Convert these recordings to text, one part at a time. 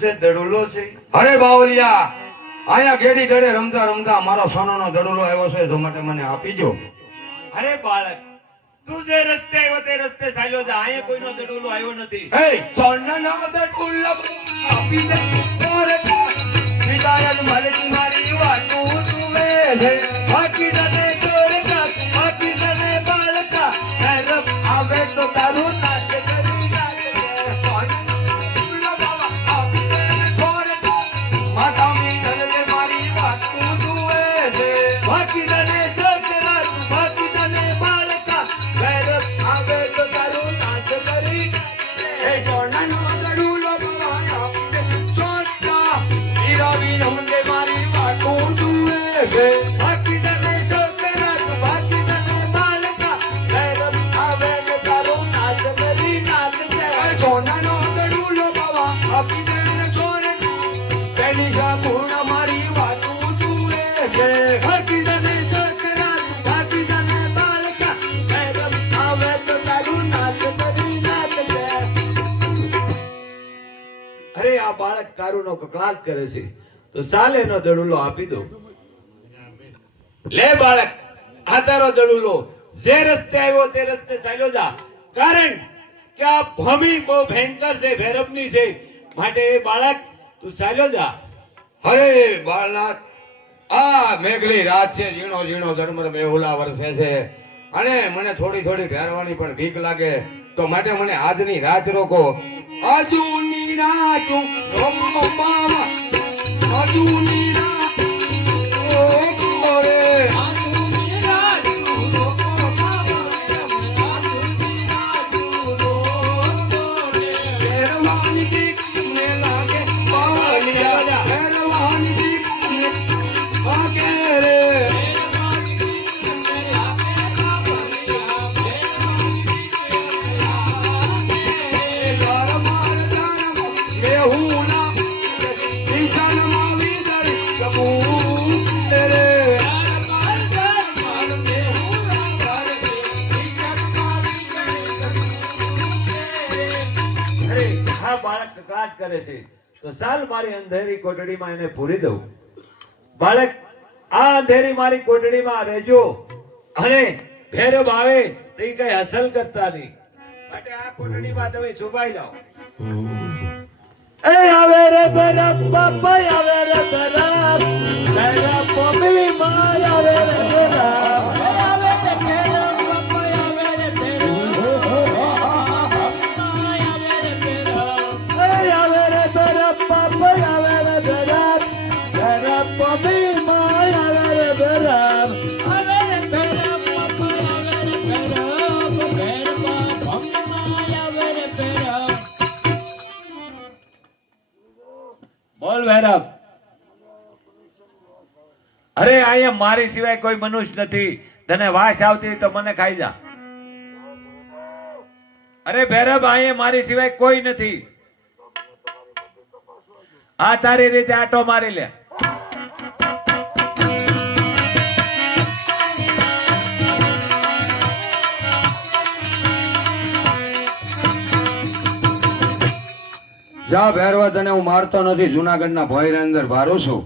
છે દડુલો છે? અરે બાવલિયા, આયા ગેડી દડે રમતા રમતા મારો સોનાનો દડુલો આવ્યો છે, તો માટે મને આપી દો. અરે બાળક, તું જે રસ્તે આવ્યો તે રસ્તે ચાલ્યો જા. અહીંયા કોઈનો દડુલો આવ્યો નથી. એ સોનાનો દડુલો આપી દે મોરે વિદાયન મલકી મારી વાતું તુમે છે બાકી તને ચોરકા બાકી તને બાળકા નરમ આવે તો તારું નાશ કરી નાખે સોનાનો બાવા આપી દે ચોરકા માતા મી નરલે મારી વાતું તુમે છે બાકી તને ચોરકા બાકી તને બાળકા નરમ આવે તો તારું નાશ કરી નાખે. એ સોનાનો દડુલો બાવા નમદે મારી વાતું જુએ છે બાકી તને છોકરા બાકી તને બાળકા નરમ આવે ને તારો નાચ કરી નાચ છે સોનાનો દડુલો બાવા આપી દે છોરે તેની સાપૂર્ણ મારી વાતું જુએ છે બાકી તને છોકરા બાકી તને બાળકા નરમ આવે તો તારું નાચ કરી નાચ છે. અરે આ બાળક કારુનો કકળાટ કરે છે, તો ચાલ એનો દડુલો આપી દો. લે બાળક, આ તારો દડુલો. જે રસ્તે આવ્યો તે રસ્તે ચાલ્યો જા. કારણ કે આ ભૂમિ બહુ ભયંકર છે, ભૈરવની છે. માટે એ બાળક તું ચાલ્યો જા. હરે બાળનાથ, આ મેઘલી રાત છે, ઝીણો ઝીણો ધર્મર મેહુલા વરસે છે અને મને થોડી થોડી ભેરવાની પણ બીક લાગે, તો માટે મને આજની રાત રોકો. આજુની રાત રોકો બાવા, આજુની રાત રોકો રે, આજુની રાત રોકો બાવા, આજુની રાત રોકો રે. ભેરવાની બીક ને લાગે બાવલિયા, ભેરવાની બીક ને લાગે રે. બાળક કકળાટ કરે છે, તો ચાલ મારી અંધેરી કોટડીમાં એને પૂરી દઉં. બાળક, આ અંધેરી મારી કોટડીમાં રહેજો અને ભૈરવ આવે તો ઈ કઈ હાસલ કરતા નહીં. માટે આ કોટડીમાં તમે છુપાઈ જાઓ. એ આવે રે ભૈરવ બાપા, આવે રે ભૈરવ, ભૈરવ મમ્મી માં આવે રે ભૈરવ, આવે રે ભૈરવ બાપા, આવે રે બોલ ભૈરવ. અરે અહીંયા મારી સિવાય કોઈ મનુષ્ય નથી. તને વાસ આવતી હોય તો મને ખાઈ જા. અરે ભૈરવ, અહીંયા મારી સિવાય કોઈ નથી. આ તારી રીતે આટો મારી લે. જા ભેરવા, તને હું મારતો નથી. જુનાગઢના ભોયરા અંદર ભારું છું.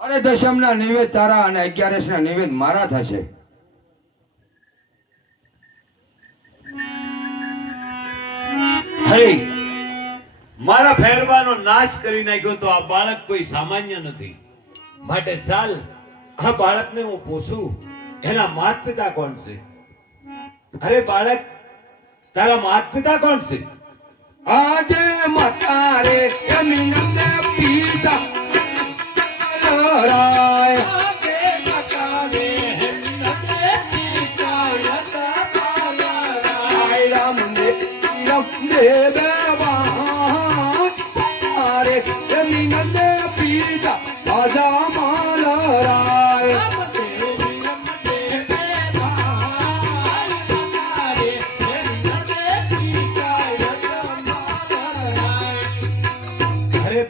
અરે દશમના નિવેદ તારા અને 11 ના નિવેદ મારા થશે. હે, મારા ભૈરવાનો નાશ કરી નાખ્યો તો આ બાળક કોઈ સામાન્ય નથી. માટે ચાલ આ બાળકને હું પૂછું, એના માતા પિતા કોણ છે? અરે બાળક, તારા માતા પિતા કોણ છે? આજે મતારે જમીનને પીતા રાય, આજે મતારે જમીનને પીતા રાય, રામ દેવ બાવા, તારે જમીનને પીતા આજા માલ રાય.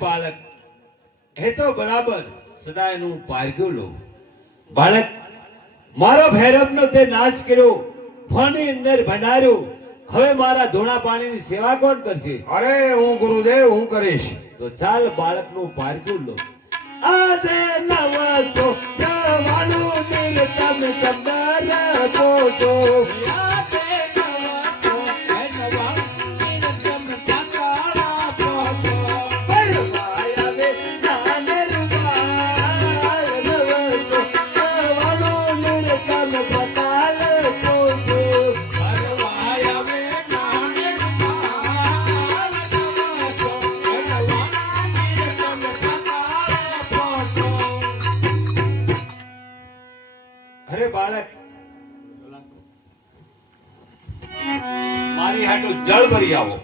બાળક, એ તો બરાબર સદાયનું પારગ્યું લો. બાળક, મારો ભૈરવનો તે નાશ કર્યો, ફોની અંદર ભંડાર્યો, હવે મારા ધોણા પાણીની સેવા કોણ કરશે? અરે હું ગુરુદેવ હું કરીશ. તો ચાલ બાળકનું પારકું લો. આજે નવસો જવાનું નિરતમ શબ્દ લખો. અરે બાળક, મારી હાટુ જળ ભરી આવો.